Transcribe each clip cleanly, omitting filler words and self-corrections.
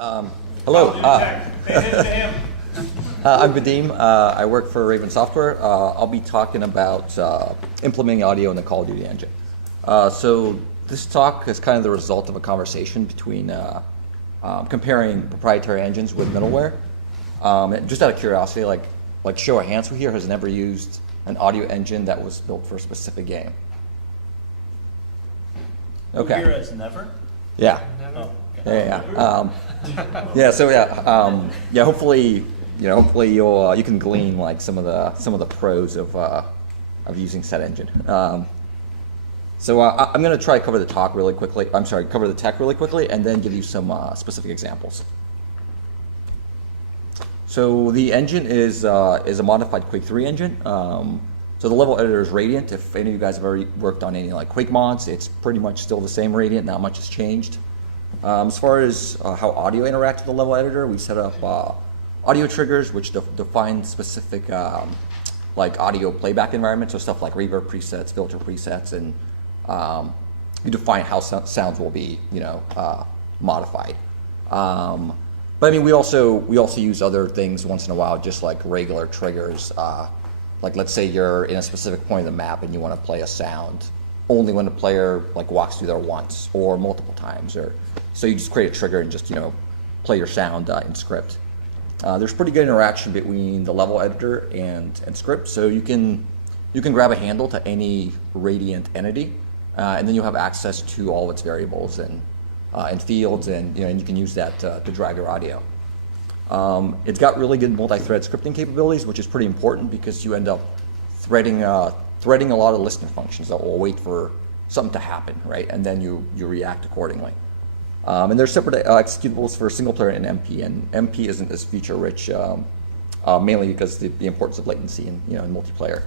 Hello. Him. I'm Vadim. I work for Raven Software. I'll be talking about implementing audio in the Call of Duty engine. So this talk is kind of the result of a conversation between comparing proprietary engines with middleware. Just out of curiosity, like show of hands, who here has never used an audio engine that was built for a specific game? Okay. Who here has never? Yeah. Oh, Yeah. Yeah. Hopefully you can glean like some of the pros of using said engine. So I'm going to try to cover the talk really quickly. Cover the tech really quickly, and then give you some specific examples. So the engine is a modified Quake 3 engine. So the level editor is Radiant. If any of you guys have already worked on any like Quake mods, it's pretty much still the same Radiant. Not much has changed. As far as how audio interacts with the level editor, we set up audio triggers, which define specific like audio playback environments, so stuff like reverb presets, filter presets, and you define how sounds will be modified. But I mean, we also use other things once in a while, just like regular triggers. Like let's say you're in a specific point of the map and you want to play a sound only when the player like walks through there once or multiple times, or so you just create a trigger and just play your sound in script. There's pretty good interaction between the level editor and script, so you can grab a handle to any Radiant entity, and then you'll have access to all of its variables and fields, and you can use that to drive your audio. It's got really good multi-thread scripting capabilities, which is pretty important because you end up threading a lot of listener functions that will wait for something to happen, right? And then you react accordingly. And there's separate executables for single player and MP, and MP isn't as feature rich, mainly because the importance of latency in multiplayer.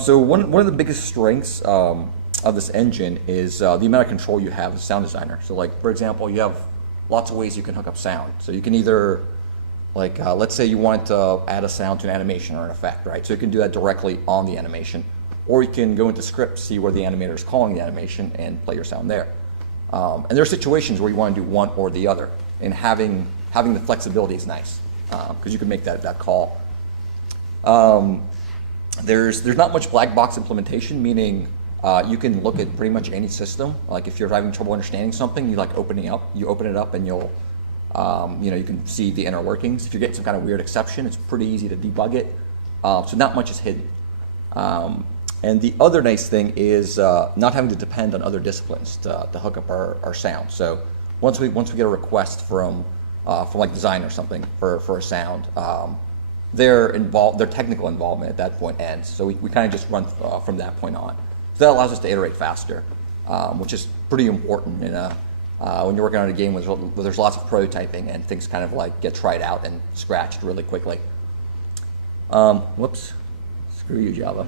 So one of the biggest strengths of this engine is the amount of control you have as a sound designer. So like, for example, you have lots of ways you can hook up sound. So you can either, like, let's say you want to add a sound to an animation or an effect, right? So you can do that directly on the animation, or you can go into script, see where the animator is calling the animation, and play your sound there. And there are situations where you want to do one or the other, and having the flexibility is nice because you can make that call. There's not much black box implementation, meaning you can look at pretty much any system. Like if you're having trouble understanding something, you open it up, and you'll you can see the inner workings. If you get some kind of weird exception, it's pretty easy to debug it. So not much is hidden. And the other nice thing is not having to depend on other disciplines to hook up our sound. So once we get a request from like design or something for a sound, their technical involvement at that point ends. So we kind of just run from that point on. So that allows us to iterate faster, which is pretty important when you're working on a game where there's lots of prototyping and things kind of like get tried out and scratched really quickly. Whoops, screw you, Java.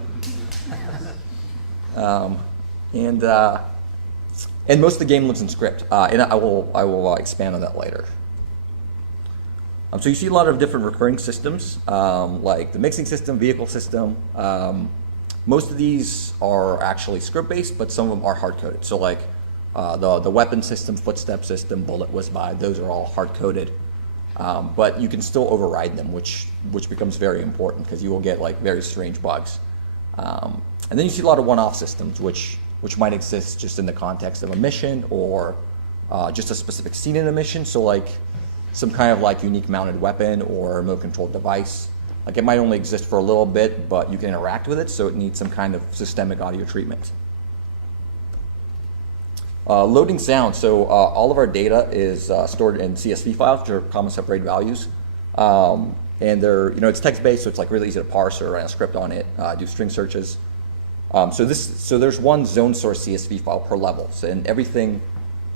And most of the game lives in script, and I will expand on that later. So you see a lot of different recurring systems, like the mixing system, vehicle system. Most of these are actually script-based, but some of them are hard-coded. So like the weapon system, footstep system, bullet whiz by, those are all hard-coded. But you can still override them, which becomes very important because you will get like very strange bugs. And then you see a lot of one-off systems, which might exist just in the context of a mission or just a specific scene in a mission. So like some kind of like unique mounted weapon or remote-controlled device. Like it might only exist for a little bit, but you can interact with it, so it needs some kind of systemic audio treatment. Loading sound. So all of our data is stored in CSV files, which are comma separated values. And they're, it's text-based, so it's like really easy to parse or run a script on it, do string searches. So there's one zone source CSV file per level, so and everything,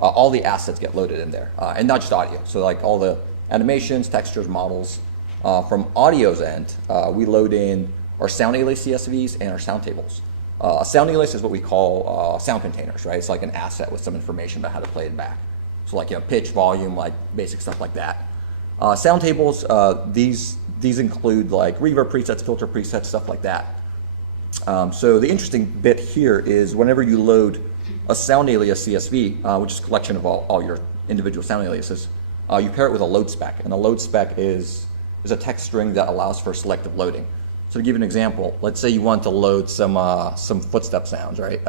all the assets get loaded in there, and not just audio. So like all the animations, textures, models. From audio's end, we load in our sound alias CSVs and our sound tables. A sound alias is what we call sound containers, right? It's like an asset with some information about how to play it back. So like pitch, volume, like basic stuff like that. Sound tables, these include like reverb presets, filter presets, stuff like that. So the interesting bit here is whenever you load a sound alias CSV, which is a collection of all individual sound aliases, you pair it with a load spec, and a load spec is a text string that allows for selective loading. So to give you an example, let's say you want to load some footstep sounds, right?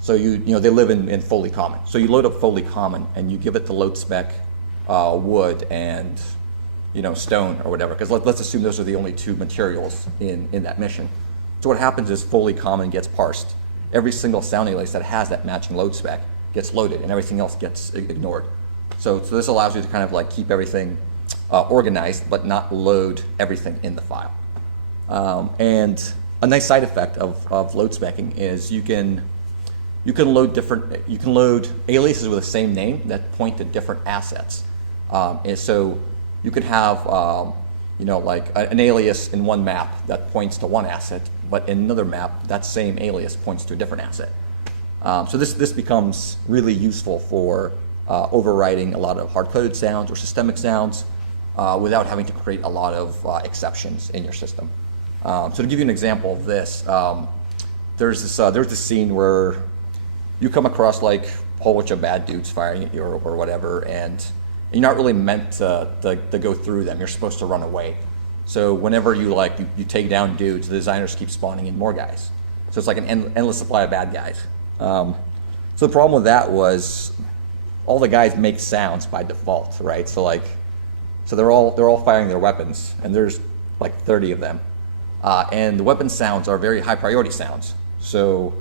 So they live in Foley Common. So you load up Foley Common and you give it the load spec wood and stone or whatever, because let's assume those are the only two materials in that mission. So what happens is Foley Common gets parsed. Every single sound alias that has that matching load spec gets loaded, and everything else gets ignored. So this allows you to kind of like keep everything organized, but not load everything in the file. And a nice side effect of load specking is you can load aliases with the same name that point to different assets. And so you could have like an alias in one map that points to one asset, but in another map that same alias points to a different asset. So this becomes really useful for overriding a lot of hard-coded sounds or systemic sounds without having to create a lot of exceptions in your system. So to give you an example of this, there's this scene where you come across like a whole bunch of bad dudes firing at you or whatever, and you're not really meant to go through them. You're supposed to run away. So whenever you take down dudes, the designers keep spawning in more guys. So it's like an endless supply of bad guys. So the problem with that was all the guys make sounds by default, right? So they're all firing their weapons, and there's like 30 of them. And the weapon sounds are very high priority sounds. So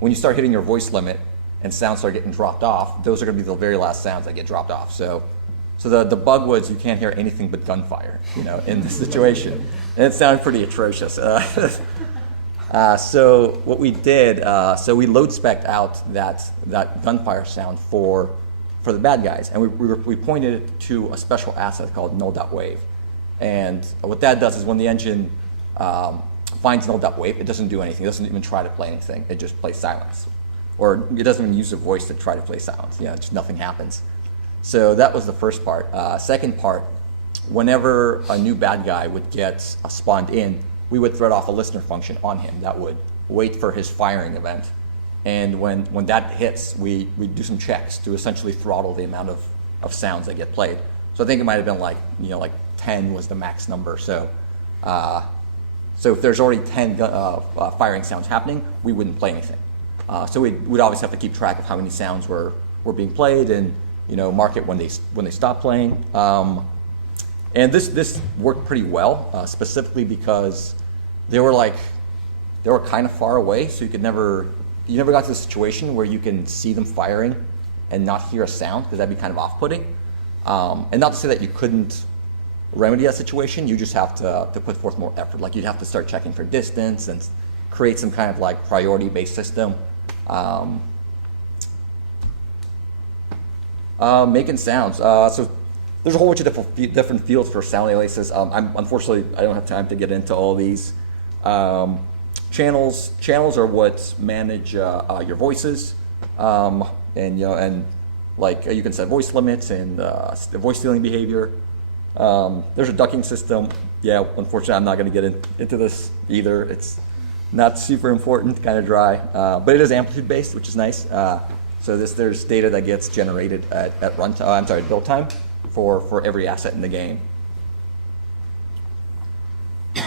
when you start hitting your voice limit and sounds start getting dropped off, those are going to be the very last sounds that get dropped off. So the bug was you can't hear anything but gunfire, in this situation, and it sounded pretty atrocious. So what we did, so we load spec'd out that gunfire sound for the bad guys, and we pointed it to a special asset called null.wave. And what that does is when the engine finds null.wave, it doesn't do anything. It doesn't even try to play anything. It just plays silence. Or it doesn't even use a voice to try to play silence. Just nothing happens. So that was the first part. Second part, whenever a new bad guy would get spawned in, we would thread off a listener function on him that would wait for his firing event. And when that hits, we do some checks to essentially throttle the amount of sounds that get played. So I think it might have been like 10 was the max number. So if there's already 10 firing sounds happening, we wouldn't play anything. So we'd obviously have to keep track of how many sounds were being played and mark it when they stop playing. And this worked pretty well, specifically because they were kind of far away, so you never got to the situation where you can see them firing and not hear a sound, because that'd be kind of off-putting. And not to say that you couldn't remedy that situation, you just have to put forth more effort. Like you'd have to start checking for distance and create some kind of like priority-based system. Making sounds. So there's a whole bunch of different fields for sound aliases. Unfortunately, I don't have time to get into all these. Channels are what manage your voices, and like you can set voice limits and voice stealing behavior. There's a ducking system. Yeah, unfortunately, I'm not going to get into this either. It's not super important, kind of dry, but it is amplitude based, which is nice. So there's data that gets generated at build time for every asset in the game.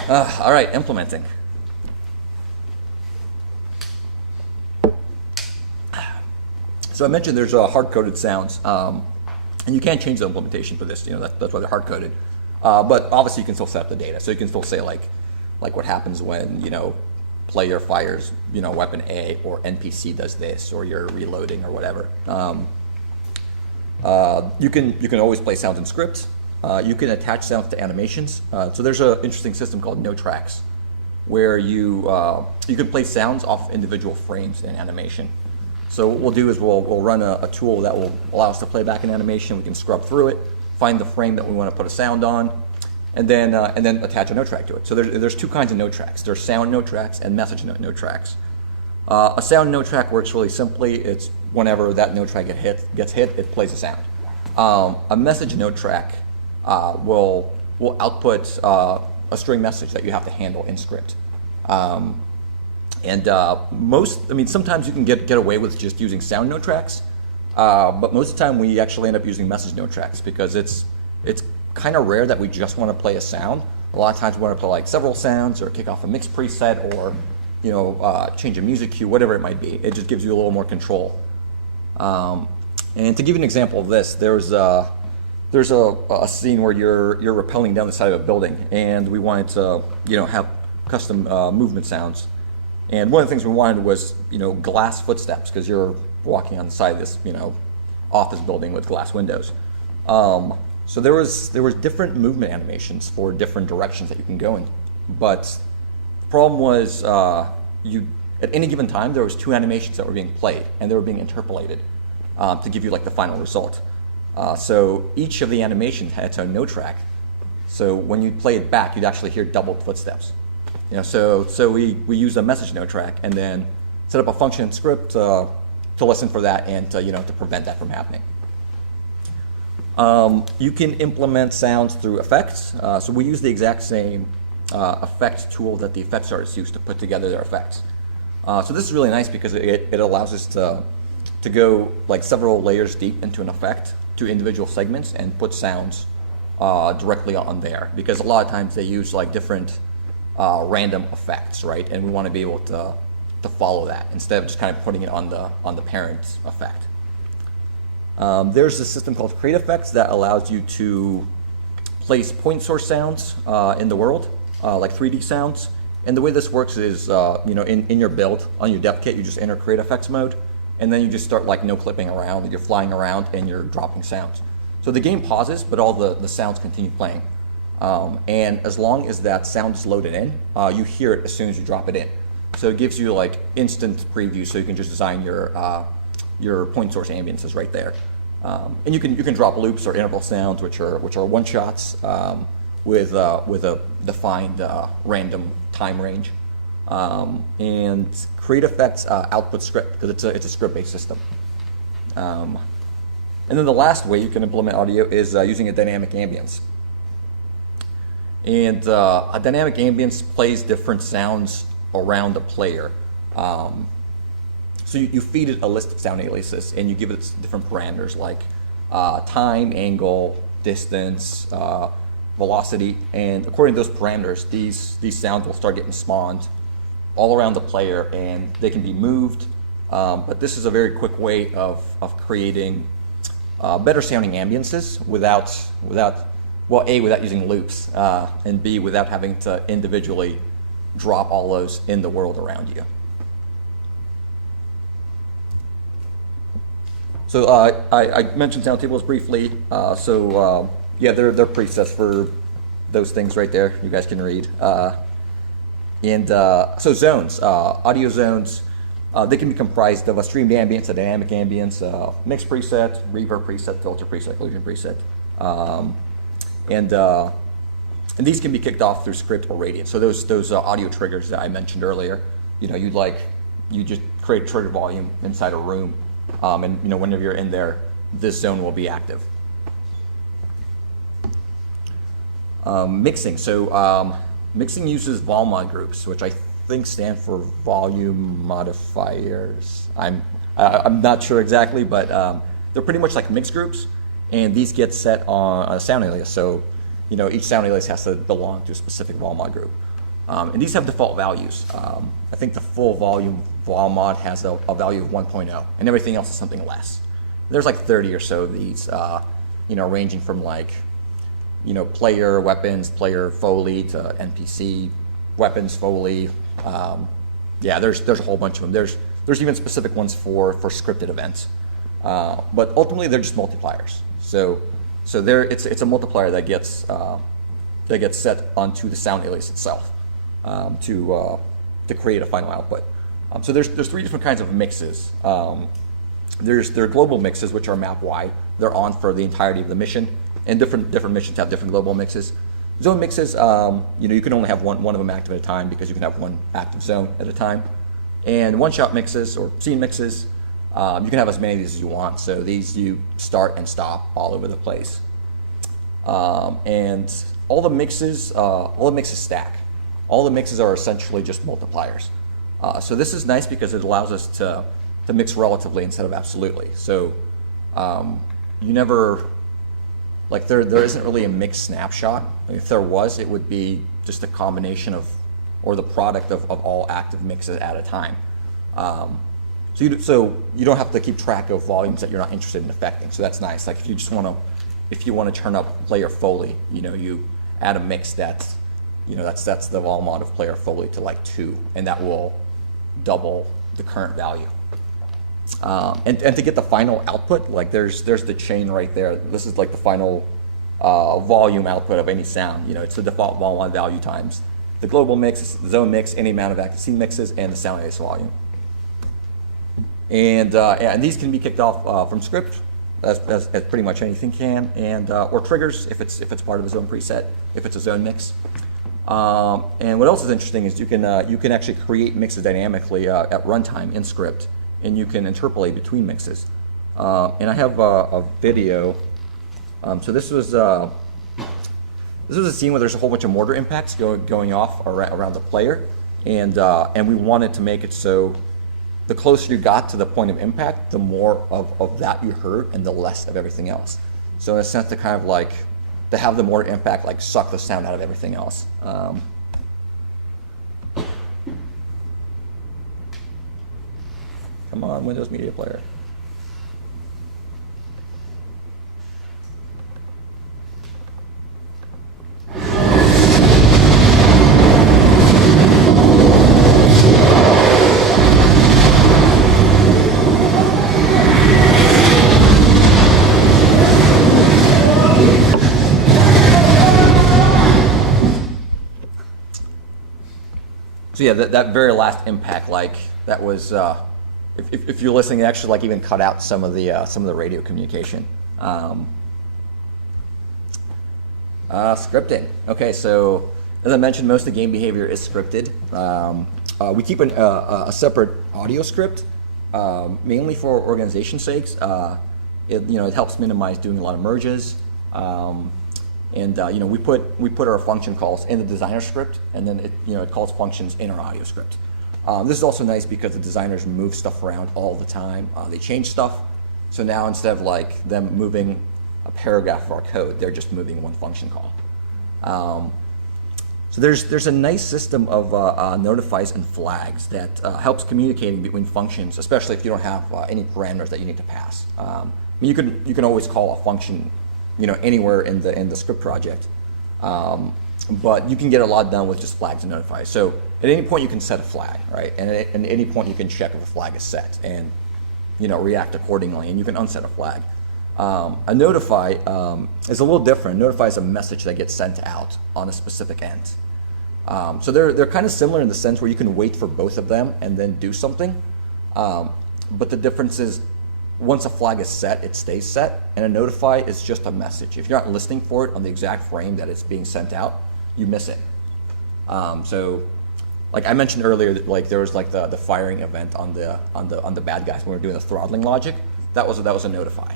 All right, implementing. So I mentioned there's hard-coded sounds, and you can't change the implementation for this. That's why they're hard-coded. But obviously, you can still set up the data. So you can still say like what happens when player fires weapon A, or NPC does this, or you're reloading or whatever. You can always play sounds in script. You can attach sounds to animations. So there's an interesting system called no tracks, where you can play sounds off of individual frames in animation. So what we'll do is we'll run a tool that will allow us to play back an animation. We can scrub through it, find the frame that we want to put a sound on, and then attach a note track to it. So there's two kinds of note tracks. There's sound note tracks and message note tracks. A sound note track works really simply. It's whenever that note track gets hit, it plays a sound. A message note track will output a string message that you have to handle in script. Sometimes you can get away with just using sound note tracks, But most of the time we actually end up using message note tracks because it's kind of rare that we just want to play a sound. A lot of times we want to play like several sounds or kick off a mix preset or change a music cue, whatever it might be. It just gives you a little more control. And to give you an example of this, there's a scene where you're rappelling down the side of a building, and we wanted to have custom movement sounds. And one of the things we wanted was glass footsteps because you're walking on the side of this office building with glass windows. So there was different movement animations for different directions that you can go in, but the problem was at any given time there was 2 animations that were being played and they were being interpolated to give you like the final result. So each of the animations had its own note track. So when you play it back, you'd actually hear doubled footsteps. So we use a message note track and then set up a function script to listen for that and to prevent that from happening. You can implement sounds through effects. So we use the exact same effects tool that the effects artists use to put together their effects. So this is really nice because it allows us to go like several layers deep into an effect to individual segments and put sounds directly on there, because a lot of times they use like different random effects, right? And we want to be able to follow that instead of just kind of putting it on the parent effect. There's a system called Create Effects that allows you to place point source sounds in the world, like 3D sounds. And the way this works is, in your build on your dev kit, you just enter Create Effects mode, and then you just start like no clipping around. You're flying around and you're dropping sounds. So the game pauses, but all the sounds continue playing. And as long as that sound is loaded in, you hear it as soon as you drop it in. So it gives you like instant preview, so you can just design your point source ambiances right there. And you can drop loops or interval sounds, which are one shots with a defined random time range. And Create Effects output script, because it's a script-based system. And then the last way you can implement audio is using a dynamic ambience. And a dynamic ambience plays different sounds around the player. So you feed it a list of sound aliases and you give it different parameters like time, angle, distance, velocity, and according to those parameters, these sounds will start getting spawned all around the player and they can be moved. But this is a very quick way of creating better sounding ambiances without using loops, and B, without having to individually drop all those in the world around you. So I mentioned sound tables briefly. Yeah, they're presets for those things right there. You guys can read. So zones, audio zones, they can be comprised of a streamed ambience, a dynamic ambience, mix preset, reverb preset, filter preset, occlusion preset. And these can be kicked off through script or radiant. So those audio triggers that I mentioned earlier, you just create a trigger volume inside a room, and whenever you're in there, this zone will be active. Mixing. So mixing uses vol mod groups, which I think stand for volume modifiers. I'm not sure exactly, but they're pretty much like mix groups, and these get set on a sound alias. So each sound alias has to belong to a specific vol mod group. And these have default values. I think the full volume vol mod has a value of 1.0, and everything else is something less. There's like 30 or so of these, ranging from like, player weapons, player Foley to NPC weapons Foley. There's a whole bunch of them. There's even specific ones for scripted events. But ultimately they're just multipliers. So it's a multiplier that gets set onto the sound alias itself to create a final output. So there's 3 different kinds of mixes. There are global mixes, which are map wide. They're on for the entirety of the mission, and different missions have different global mixes. Zone mixes, you can only have one of them active at a time because you can have one active zone at a time. And one-shot mixes or scene mixes, you can have as many of these as you want. So these you start and stop all over the place. And all the mixes stack. All the mixes are essentially just multipliers. So this is nice because it allows us to mix relatively instead of absolutely. So you never, like there isn't really a mix snapshot. If there was, it would be just a combination of, or the product of all active mixes at a time. So you don't have to keep track of volumes that you're not interested in affecting. So that's nice. Like if you want to turn up player Foley, you add a mix that's the vol mod of player Foley to like 2, and that will double the current value. And to get the final output, like there's the chain right there. This is like the final volume output of any sound. It's the default vol mod value times the global mix, the zone mix, any amount of active scene mixes, and the sound ace volume. And these can be kicked off from script, as pretty much anything can, and or triggers if it's part of a zone preset, if it's a zone mix. And what else is interesting is you can actually create mixes dynamically at runtime in script, and you can interpolate between mixes. And I have a video. So this was a scene where there's a whole bunch of mortar impacts going off around the player, and we wanted to make it so the closer you got to the point of impact, the more of that you heard, and the less of everything else. So in a sense, to kind of like to have the mortar impact like suck the sound out of everything else. Come on, Windows Media Player. So yeah, that very last impact, like that was, if you're listening, it actually like even cut out some of the radio communication. Scripting. Okay, so as I mentioned, most of the game behavior is scripted. We keep a separate audio script, mainly for organization sakes. It helps minimize doing a lot of merges. And we put our function calls in the designer script, and then it calls functions in our audio script. This is also nice because the designers move stuff around all the time. They change stuff. So now instead of like them moving a paragraph of our code, they're just moving one function call. So there's a nice system of notifies and flags that helps communicating between functions, especially if you don't have any parameters that you need to pass. You can always call a function anywhere in the script project. But you can get a lot done with just flags and notifies. So at any point you can set a flag, right? And at any point you can check if a flag is set and react accordingly, and you can unset a flag. A notify is a little different. Notify is a message that gets sent out on a specific end. So they're kind of similar in the sense where you can wait for both of them and then do something. But the difference is once a flag is set, it stays set, and a notify is just a message. If you're not listening for it on the exact frame that it's being sent out, you miss it. So, like I mentioned earlier, that like there was like the firing event on the bad guys when we were doing the throttling logic. That was a notify.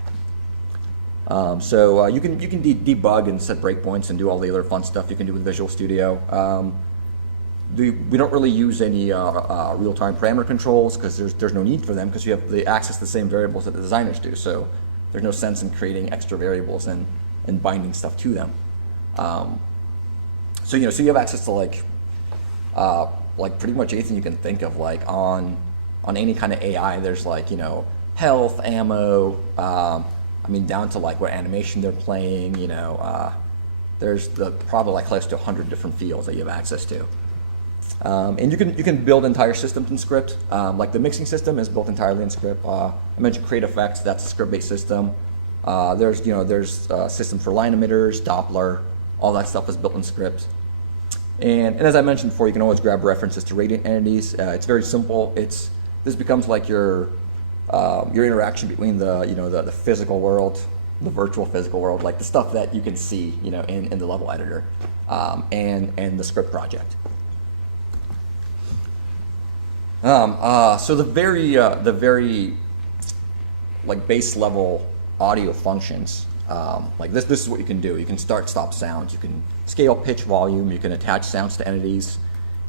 So you can debug and set breakpoints and do all the other fun stuff you can do with Visual Studio. We don't really use any real-time parameter controls because there's no need for them because you have the access to the same variables that the designers do. So there's no sense in creating extra variables and binding stuff to them. So you have access to like pretty much anything you can think of. Like on any kind of AI, there's like health, ammo. Down to like what animation they're playing. There's probably like close to 100 different fields that you have access to. And you can build entire systems in script. Like the mixing system is built entirely in script. I mentioned Create Effects, that's a script-based system. There's a system for line emitters, Doppler, all that stuff is built in script. And as I mentioned before, you can always grab references to radiant entities. It's very simple. This becomes like your interaction between the physical world, the virtual physical world, like the stuff that you can see in the level editor, and the script project. So the very like base level audio functions, like this is what you can do. You can start, stop sounds. You can scale, pitch, volume. You can attach sounds to entities,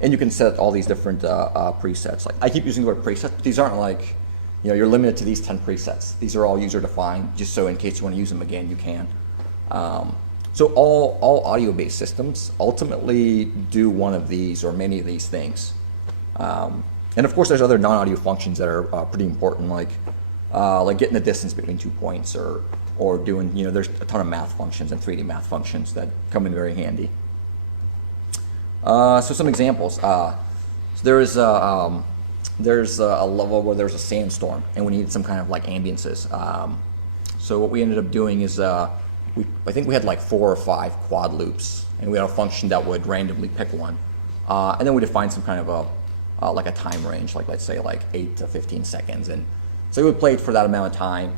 and you can set all these different presets. Like I keep using the word presets, but these aren't like you're limited to these 10 presets. These are all user defined, just so in case you want to use them again, you can. So all audio-based systems ultimately do one of these or many of these things. And of course, there's other non-audio functions that are pretty important, like getting the distance between 2 points, or doing, there's a ton of math functions and 3D math functions that come in very handy. So some examples. So there's a level where there's a sandstorm, and we needed some kind of like ambiances. So what we ended up doing is I think we had like 4 or 5 quad loops, and we had a function that would randomly pick one, and then we defined some kind of like a time range, like let's say like 8 to 15 seconds, and so we would play it for that amount of time,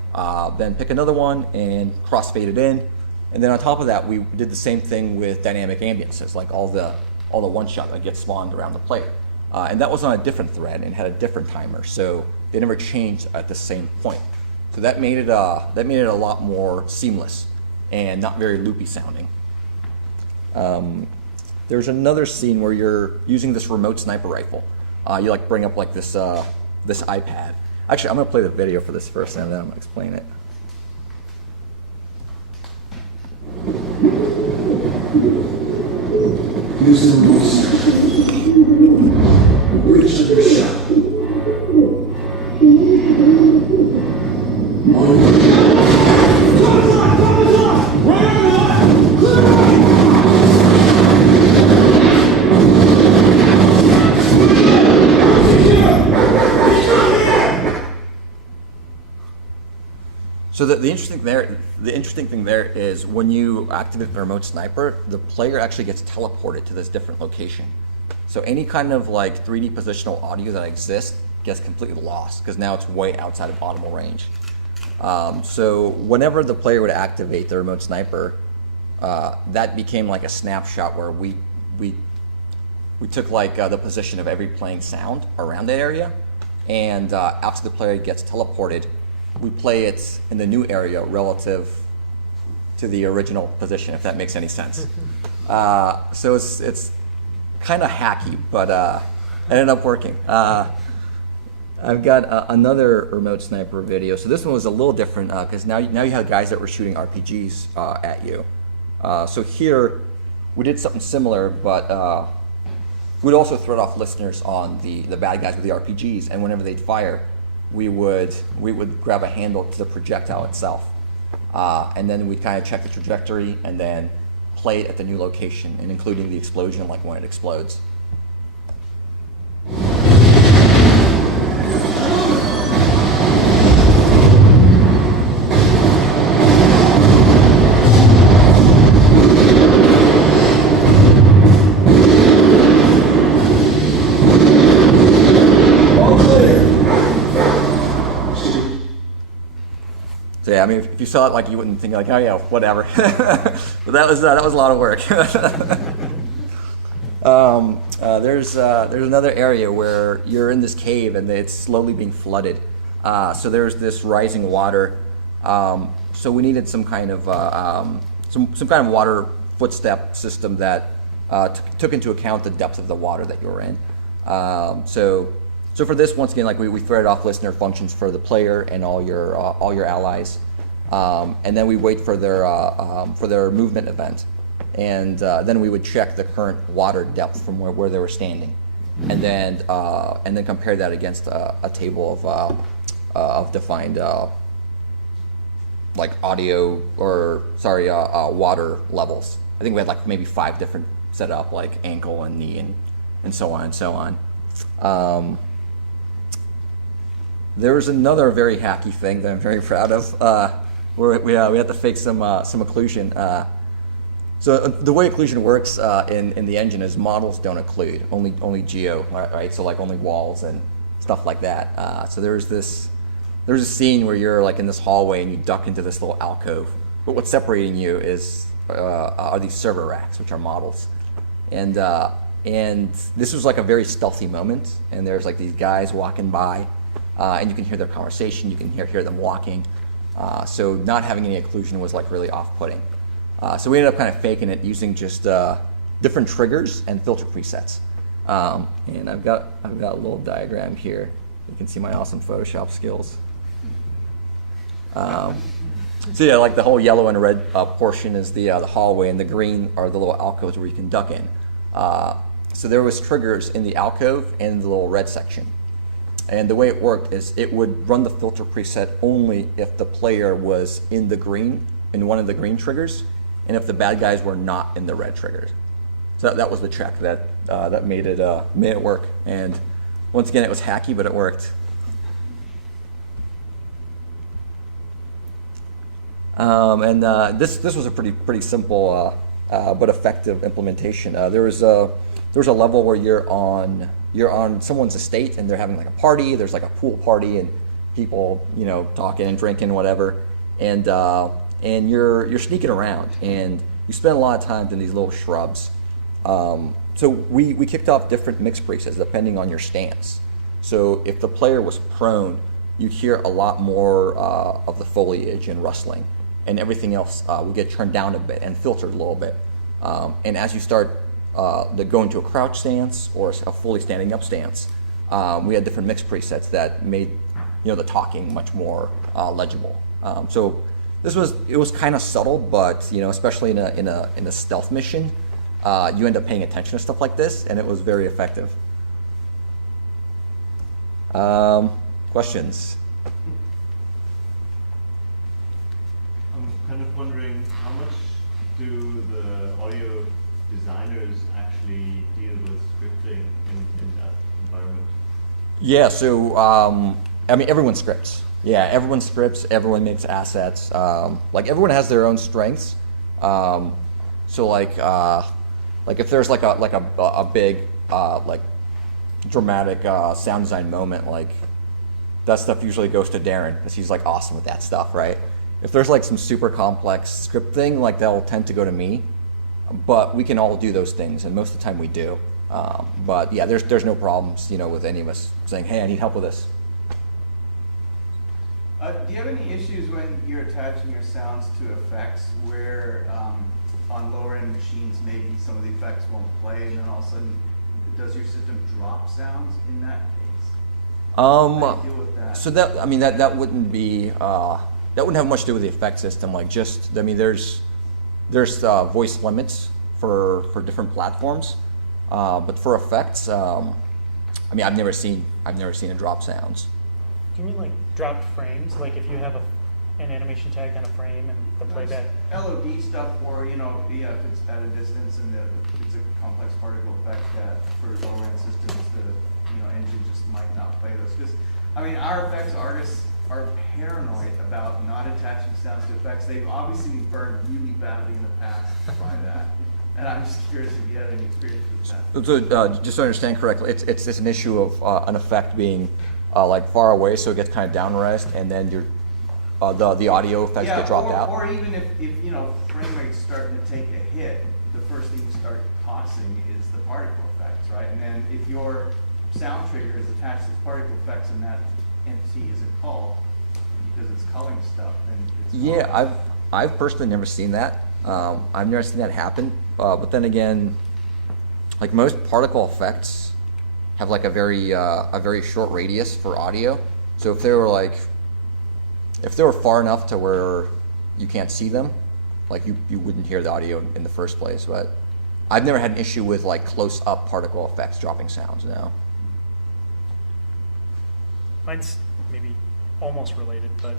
then pick another one and crossfade it in, and then on top of that we did the same thing with dynamic ambiances, like all the one shot that gets spawned around the player, and that was on a different thread and had a different timer, so they never changed at the same point. So that made it a lot more seamless and not very loopy sounding. There's another scene where you're using this remote sniper rifle. You like bring up like this iPad. Actually, I'm gonna play the video for this first, and then I'm gonna explain it. Use the boost. Reach of your shot. So the interesting thing there is when you activate the remote sniper, the player actually gets teleported to this different location. So any kind of like 3D positional audio that exists gets completely lost because now it's way outside of audible range. So whenever the player would activate the remote sniper, that became like a snapshot where we took like the position of every playing sound around that area, and after the player gets teleported, we play it in the new area relative to the original position, if that makes any sense. So it's kind of hacky, but it ended up working. I've got another remote sniper video. So this one was a little different because now you have guys that were shooting RPGs at you. So here we did something similar, but we'd also throw off listeners on the bad guys with the RPGs, and whenever they'd fire, we would grab a handle to the projectile itself, and then we'd kind of check the trajectory and then play it at the new location, and including the explosion, like when it explodes. So yeah, I mean, if you saw it, like you wouldn't think like, oh yeah, whatever. But that was a lot of work. There's another area where you're in this cave and it's slowly being flooded. So there's this rising water. So we needed some kind of water footstep system that took into account the depth of the water that you were in. So for this, once again, like we threaded off listener functions for the player and all your allies, and then we wait for their movement event, and then we would check the current water depth from where they were standing, and then compare that against a table of defined like audio water levels. I think we had like maybe 5 different set up, like ankle and knee and so on and so on. There was another very hacky thing that I'm very proud of, where we had to fake some occlusion. So the way occlusion works in the engine is models don't occlude, only geo, right? So like only walls and stuff like that. So there's a scene where you're like in this hallway and you duck into this little alcove, but what's separating you are these server racks, which are models, and this was like a very stealthy moment, and there's like these guys walking by. And you can hear their conversation, you can hear them walking. So not having any occlusion was like really off-putting. So we ended up kind of faking it using just different triggers and filter presets. And I've got a little diagram here. You can see my awesome Photoshop skills. So yeah, like the whole yellow and red portion is the hallway, and the green are the little alcoves where you can duck in. So there was triggers in the alcove and the little red section. And the way it worked is it would run the filter preset only if the player was in the green, in one of the green triggers, and if the bad guys were not in the red triggers. So that was the check that made it work. And once again, it was hacky, but it worked. This was a pretty simple but effective implementation. There was a level where you're on someone's estate and they're having like a party. There's like a pool party and people talking and drinking whatever, and you're sneaking around and you spend a lot of time in these little shrubs. So we kicked off different mix presets depending on your stance. So if the player was prone, you'd hear a lot more of the foliage and rustling, and everything else would get turned down a bit and filtered a little bit. And as you start going to a crouch stance or a fully standing up stance, we had different mix presets that made the talking much more legible. So it was kind of subtle, but especially in a stealth mission, you end up paying attention to stuff like this, and it was very effective. Questions? I'm kind of wondering, how much do the audio designers actually deal with scripting in that environment? Yeah, so everyone scripts. Yeah, everyone scripts. Everyone makes assets. Like everyone has their own strengths. So like if there's like a big dramatic sound design moment, like that stuff usually goes to Darren because he's like awesome with that stuff, right? If there's like some super complex script thing, like that'll tend to go to me. But we can all do those things, and most of the time we do. But yeah, there's no problems, with any of us saying, "Hey, I need help with this." Do you have any issues when you're attaching your sounds to effects where on lower end machines maybe some of the effects won't play, and then all of a sudden does your system drop sounds in that case? How do you deal with that? So that wouldn't be that wouldn't have much to do with the effect system. Like there's voice limits for different platforms, but for effects, I've never seen a drop sounds. Do you mean like dropped frames? Like if you have an animation tagged on a frame and the playback? LOD stuff, or if it's at a distance and it's a complex particle effect that for lower end systems the engine just might not play those. Because our effects artists are paranoid about not attaching sounds to effects. They've obviously been burned really badly in the past by that. And I'm just curious if you had any experience with that. So just to understand correctly, it's an issue of an effect being far away, so it gets kind of down-resed, and then the audio effects get dropped out. Or even if frame rate's starting to take a hit, the first thing you start tossing is the particle effects, right? And then if your sound trigger is attached to particle effects and that entity isn't called because it's culling stuff, then it's Yeah, I've personally never seen that. I've never seen that happen. But then again, like most particle effects have like a very short radius for audio. So if they were far enough to where you can't see them, like you wouldn't hear the audio in the first place. But I've never had an issue with like close up particle effects dropping sounds. No. Mine's maybe almost related, but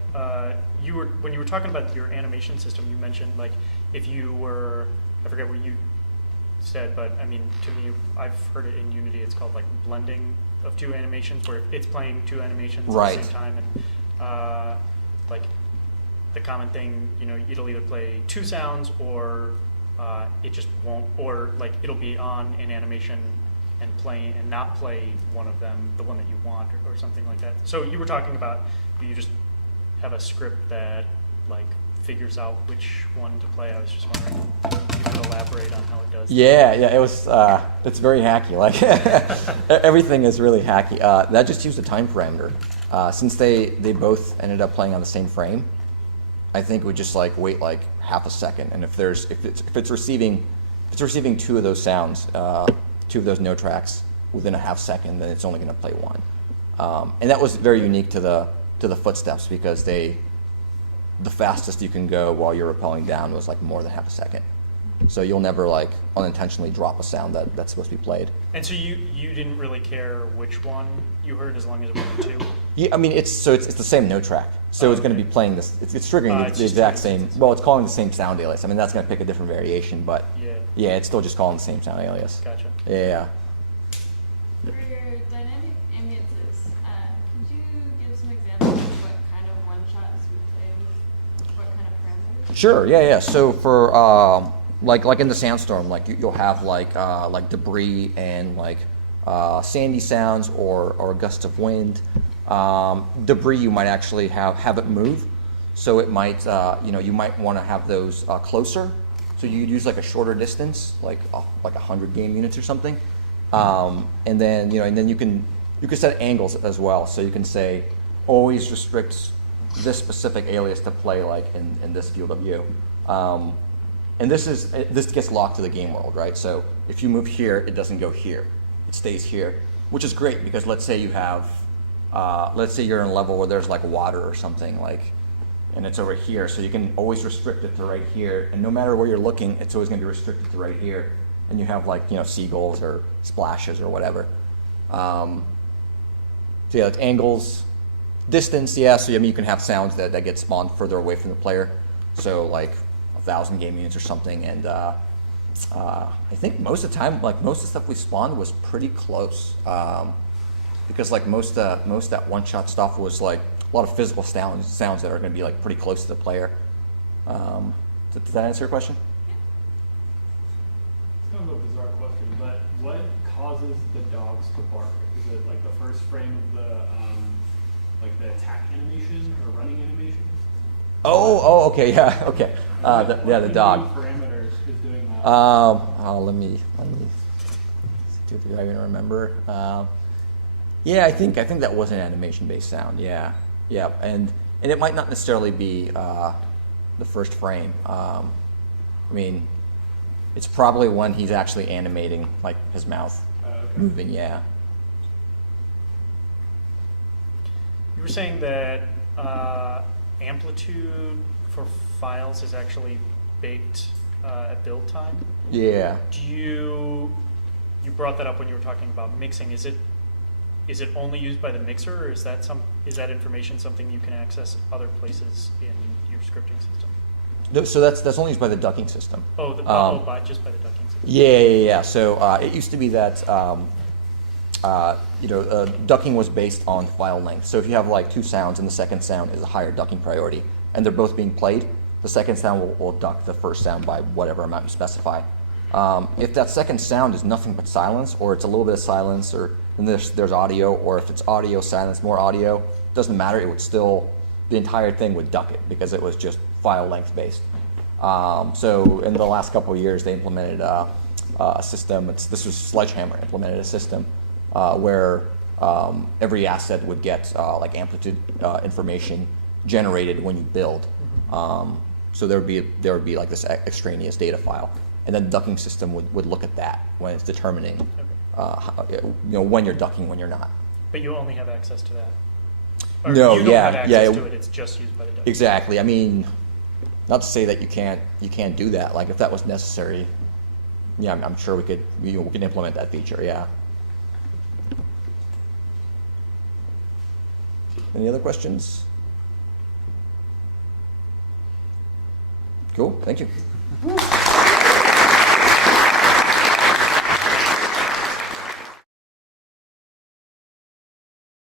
when you were talking about your animation system, you mentioned like if you were, I forget what you said, but to me, I've heard it in Unity. It's called like blending of two animations, where it's playing two animations right. at the same time, and like the common thing, it'll either play two sounds or it just won't, or like it'll be on an animation and play and not play one of them, the one that you want, or something like that. So you were talking about you just have a script that like figures out which one to play. I was just wondering if you could elaborate on how it does. Yeah, it was. It's very hacky. Like everything is really hacky. That just used a time parameter. Since they both ended up playing on the same frame, I think it would just like wait like half a second, and if it's receiving two of those sounds, two of those note tracks within a half second, then it's only going to play one. And that was very unique to the footsteps because the fastest you can go while you're rappelling down was like more than half a second. So you'll never like unintentionally drop a sound that's supposed to be played. And so you didn't really care which one you heard as long as it wasn't two? Yeah, I mean, it's the same note track. So it's going to be playing this, it's triggering It's the just exact two same, instances. well, it's calling the same sound alias. I mean, that's going to pick a different variation, but Yeah, yeah, it's still just calling the same sound alias. gotcha. Yeah. For dynamic ambiances, could you give some examples of what kind of one-shots we play with what kind of parameters? Sure. Yeah. So for like in the sandstorm, like you'll have like debris and like sandy sounds or a gust of wind. Debris you might actually have it move, so it might you might want to have those closer. So you'd use like a shorter distance, like 100 game units or something, and then you can set angles as well. So you can say always restricts this specific alias to play like in this field of view. And this gets locked to the game world, right? So if you move here, it doesn't go here; it stays here, which is great because let's say you have, let's say you're in a level where there's like water or something and it's over here, so you can always restrict it to right here, and no matter where you're looking, it's always going to be restricted to right here, and you have like seagulls or splashes or whatever. So yeah, it's angles, distance, yeah. So I mean, you can have sounds that get spawned further away from the player, so like 1,000 game units or something, and I think most of the time, like most of the stuff we spawned was pretty close, because like most of that one-shot stuff was like a lot of physical sounds that are going to be like pretty close to the player. Does that answer your question? It's kind of a bizarre question, but what causes the dogs to bark? Is it like the first frame of the attack animation or running animation? Oh, okay, yeah, okay. The What dog. parameter is doing that? Let me see if I even remember. Yeah, I think that was an animation-based sound. Yeah, and it might not necessarily be the first frame. I mean, it's probably when he's actually animating, like his mouth Okay. moving. Yeah. You were saying that amplitude for files is actually baked at build time. Yeah. You brought that up when you were talking about mixing. Is it only used by the mixer, or is that information something you can access other places in your scripting system? No, so that's only used by the ducking system. Oh, just by the ducking system. Yeah. So it used to be that ducking was based on file length. So if you have like two sounds and the second sound is a higher ducking priority, and they're both being played, the second sound will duck the first sound by whatever amount you specify. If that second sound is nothing but silence, or it's a little bit of silence, or then there's audio, or if it's audio, silence, more audio, doesn't matter. It would still, the entire thing would duck it because it was just file length based. So in the last couple of years, they implemented a system. This was Sledgehammer implemented a system where every asset would get like amplitude information generated when you build. So there would be like this extraneous data file, and then the ducking system would look at that when it's determining when you're ducking, when you're not. But you only have access to that. Or No, you don't yeah, have access yeah, to it. It's just used by the duck. Exactly. I mean, not to say that you can't do that. Like if that was necessary, yeah, I'm sure we can implement that feature. Yeah. Any other questions? Cool. Thank you.